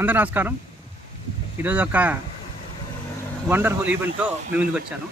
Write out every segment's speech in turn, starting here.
అందరు నమస్కారం. ఈరోజు ఒక వండర్ఫుల్ ఈవెంట్తో మీ ముందుకు వచ్చాను.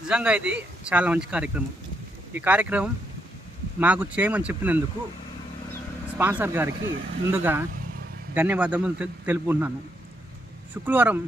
నిజంగా ఇది చాలా మంచి కార్యక్రమం. ఈ కార్యక్రమం మాకు చేయమని చెప్పినందుకు స్పాన్సర్ గారికి ముందుగా ధన్యవాదములు తెలుపుకుంటున్నాను. శుక్రవారం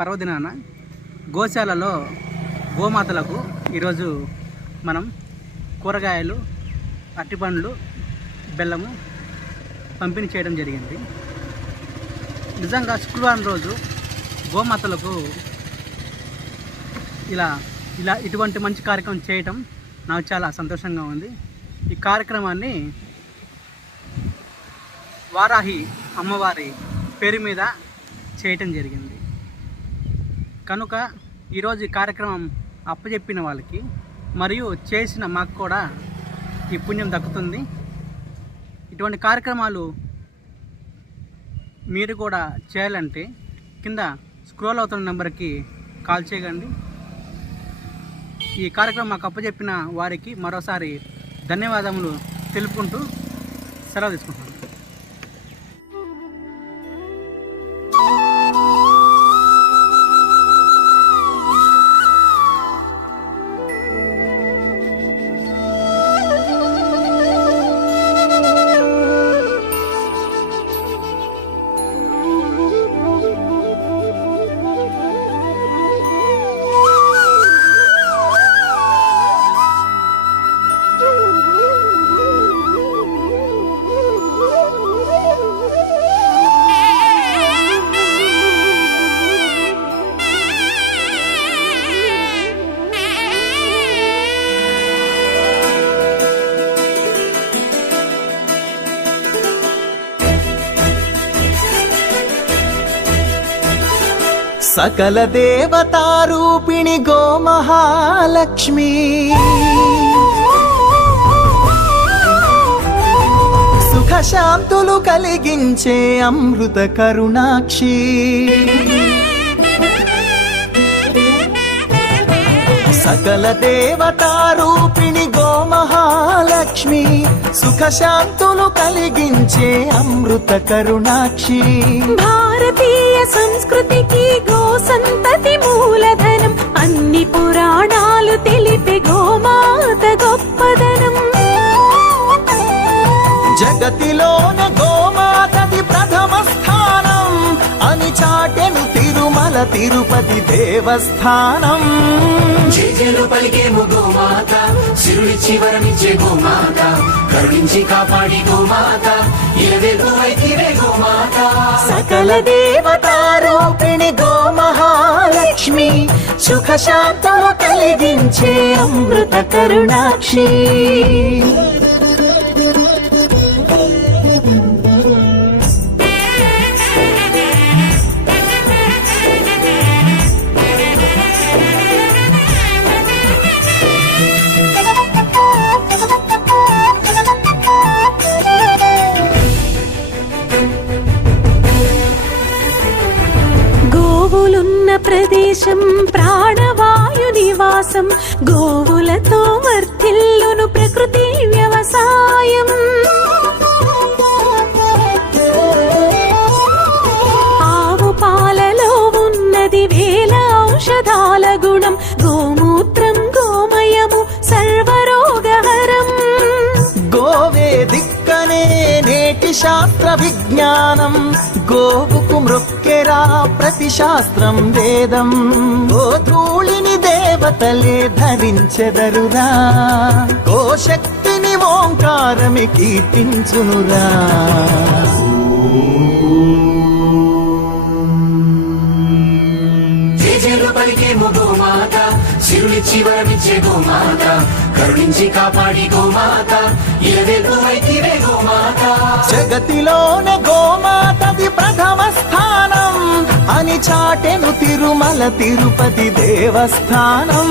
పర్వదినాన గోశాలలో గోమాతలకు ఈరోజు మనం కూరగాయలు అరటిపండ్లు బెల్లము పంపిణీ చేయడం జరిగింది. నిజంగా శుక్రవారం రోజు గోమాతలకు ఇలా ఇలా ఇటువంటి మంచి కార్యక్రమం చేయటం నాకు చాలా సంతోషంగా ఉంది. ఈ కార్యక్రమాన్ని వారాహి అమ్మవారి పేరు మీద చేయటం జరిగింది. కనుక ఈరోజు ఈ కార్యక్రమం అప్పచెప్పిన వాళ్ళకి మరియు చేసిన మాకు కూడా ఈ పుణ్యం దక్కుతుంది. ఇటువంటి కార్యక్రమాలు మీరు కూడా చేయాలంటే కింద స్క్రోల్ అవుతున్న నెంబర్కి కాల్ చేయగండి ఈ కార్యక్రమం మాకు అప్పచెప్పిన వారికి మరోసారి ధన్యవాదములు తెలుపుకుంటూ సెలవు తీసుకుంటున్నాను. సకల దేవతారూపిణి గోమహాలక్ష్మి. సుఖశాంతులు శాంతులు కలిగించే అమృత కరుణాక్షి. సకల దేవతారూపిణి గోమహాలక్ష్మి సుఖశాంతులు కలిగించే అమృత కరుణాక్షి. భారతీయ సంస్కృతికి గో సంతతి మూలధనం. అన్ని పురాణాలు తెలిపే గోమాత గొప్పదనం. జగతిలోన గోమాతది ప్రథమ స్థానం. అని చాటెను తిరుమల తిరుపతి దేవస్థానం. జేజేలు పలికేము గోమాత సిరులిచ్చి వరమిచ్చే గోమాత కరుణించి కాపాడి గోమాత వైతివే గోమాత. సకల దేవతారూపిణి గో మహాలక్ష్మి సుఖ శాంతము కలిగించే అమృత కరుణాక్షి. గోవులున్న ప్రదేశం ప్రాణవాయు నివాసం గోవులతో వర్తిల్లును ప్రకృతి వ్యవసాయం. నేటి శాస్త్ర విజ్ఞానం. గోవుకు మృక్కెరా ప్రతి శాస్త్రం వేదం. గోధూళిని దేవతలే ధరించెదరురా. గోశక్తిని ఓంకారమి కీర్తించునురా. జేజేలు పలికేము గోమాత సిరులిచ్చి వరమిచ్చే గోమాత. కరుణించి కాపాడి గోమాత ఇలవేగు వైతివే గోమాత జగతిలోన గోమాతది ప్రథమ స్థానం అని చాటెను తిరుమల తిరుపతి దేవస్థానం.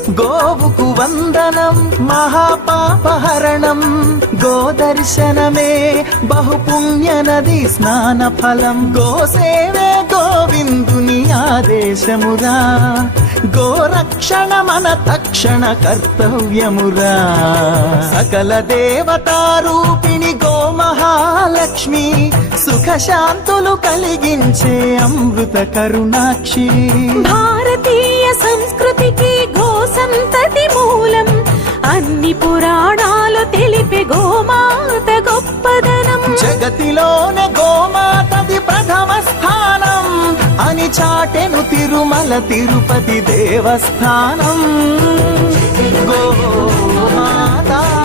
గోవుకు వందనం మహాపాపహరణం గోదర్శనమే బహుపుణ్య నది స్నాన ఫలం గోసేవే గోవిందుని ఆదేశమురా గోరక్షణ మన తక్షణ కర్తవ్యమురా. సకల దేవతారూపిణి గో మహాలక్ష్మి సుఖశాంతులు కలిగించే అమృత కరుణాక్షి. భారతీయ సంస్కృతికి పురాణాలు తెలిపే గోమాత గొప్పదనం. జగతిలోన గోమాతది ప్రథమ స్థానం. అని చాటెను తిరుమల తిరుపతి దేవస్థానం. గోమాతా